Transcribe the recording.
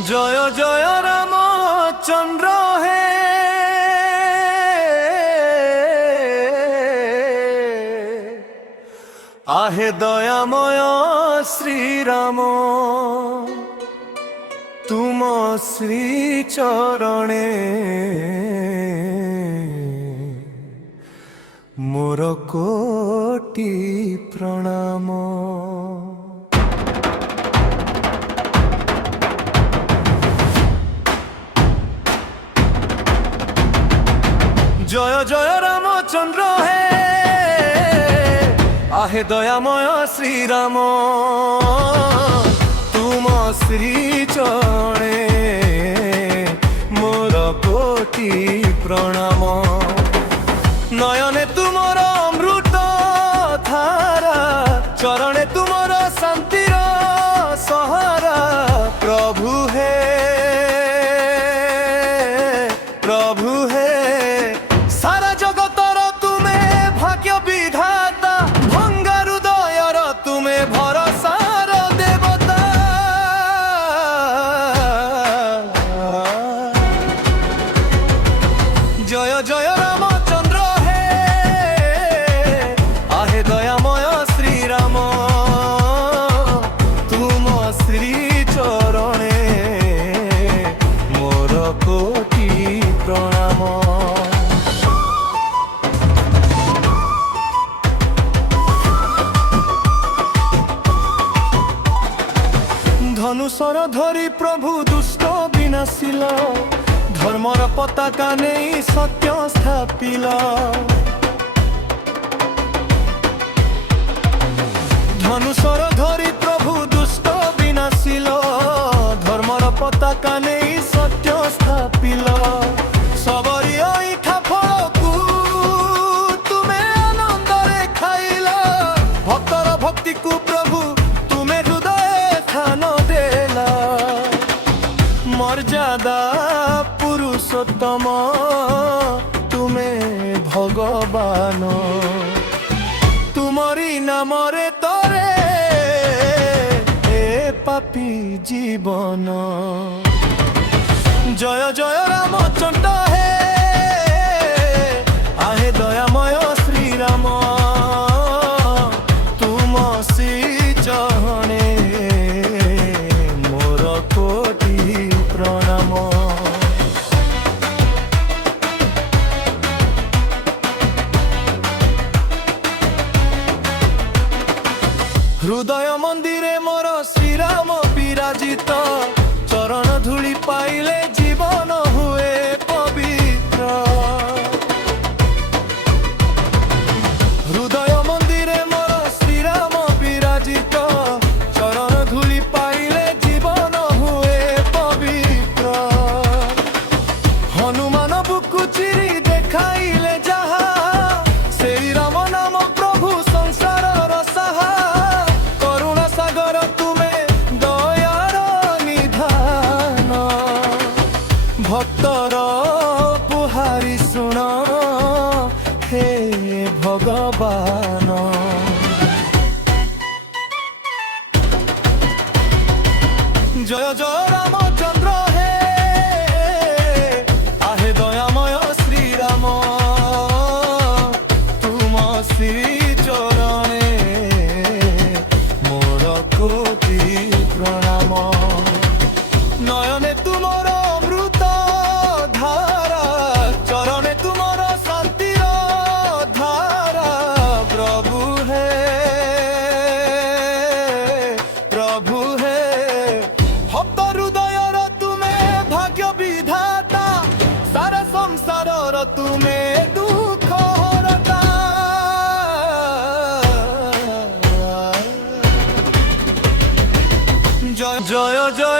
জয় জয় রামচন্দ্র হে, আহে দয়াময় শ্রীরাম। তুম শ্রী চরণে মোর কোটি প্রণাম। জয় জয় রামচন্দ্র হে, আহে দয়াময় শ্রীরাম। তুম শ্রী চরণে মোর কোটি প্রণাম। নয়নে তুমর অমৃত ধারা, চরণে তুমর শান্তির সহারা। প্রভু হে, প্রভু হে, সারা জগতর তুমে ভাগ্য বিধাতা। ভঙ্গা হৃদয়র তুমে ভরসার দেবতা। জয় জয় রামচন্দ্র হে, আহে দয়াময় শ্রীরাম। তুম শ্রী চরণে মোর কোটি প্রণাম। ধনুষর ধরি প্রভু দুষ্ট বিনাশিল, ধর্মর পতাকা নেই সত্য স্থাপিল। ধনুষর ধরি প্রভু দুষ্ট বিনাশিল, ধর্মর পতাকা নেই সত্য স্থাপিল। সবরি ইঠা ফলকু তুমে আনন্দরে খাইল, ভক্তর ভক্তিকু প্রভু তুমে হৃদয়ে স্থান দেলা। মর্যাদা পুরুষোত্তম তুমে ভগবান, তুমরি নামরে তরে এ পাপী জীবন। জয় জয় রামচন্দ্র হে, আহে দয়াময় শ্রীরাম। তুম শ্রী চরণে মোর কোটি প্রণাম। হৃদয় মন্দিরে মোর শ্রীরাম বিরাজিত, চরণ ধূলি পাইলে জীবন হুয়ে পবিত্র। হৃদয় মন্দিরে মোর শ্রীরাম বিরাজিত, চরণ ধূলি পাইলে জীবন হুয়ে পবিত্র। হনুমান বুকু চিরি দেখাইলে যাহা, সেই রাম নাম প্রভু সংসারর সাহা। করুণা সাগর তুমে দয়ার নিধান, ভক্তর পুহারি শুণ হে ভগবান। জয় জয় রামচন্দ্র হে, আহে দয়াময় শ্রীরাম। তুম শ্রী চরণে মোর কোটি প্রণাম। নয়নে তুমর অমৃত ধারা, চরণে তুমর শান্তির ধারা। প্রভু হে, প্রভু হে, ভক্ত হৃদয়র তুমে ভাগ্য বিধাতা। সারা সংসারর তুমে দুঃখ হরতা। জয় জয় জয়